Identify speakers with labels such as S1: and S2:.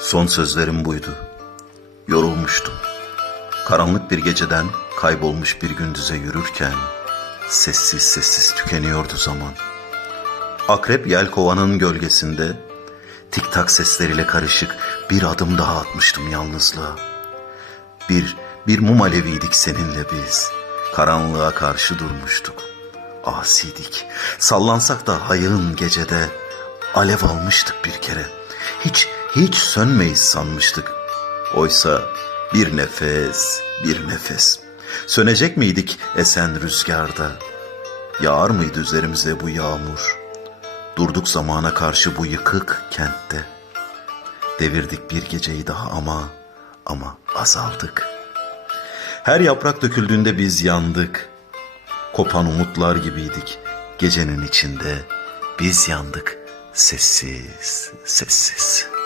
S1: Son sözlerim buydu. Yorulmuştum. Karanlık bir geceden kaybolmuş bir gündüze yürürken sessiz sessiz tükeniyordu zaman. Akrep yelkovanın gölgesinde tik tak sesleriyle karışık bir adım daha atmıştım yalnızlığa. Bir, bir mum aleviydik seninle biz. Karanlığa karşı durmuştuk. Asiydik. Sallansak da hayığın gecede alev almıştık bir kere. Hiç, hiç sönmeyiz sanmıştık. Oysa bir nefes, bir nefes. Sönecek miydik esen rüzgarda? Yağar mıydı üzerimize bu yağmur? Durduk zamana karşı bu yıkık kentte. Devirdik bir geceyi daha ama, ama azaldık. Her yaprak döküldüğünde biz yandık. Kopan umutlar gibiydik. Gecenin içinde biz yandık. Sessiz, sessiz.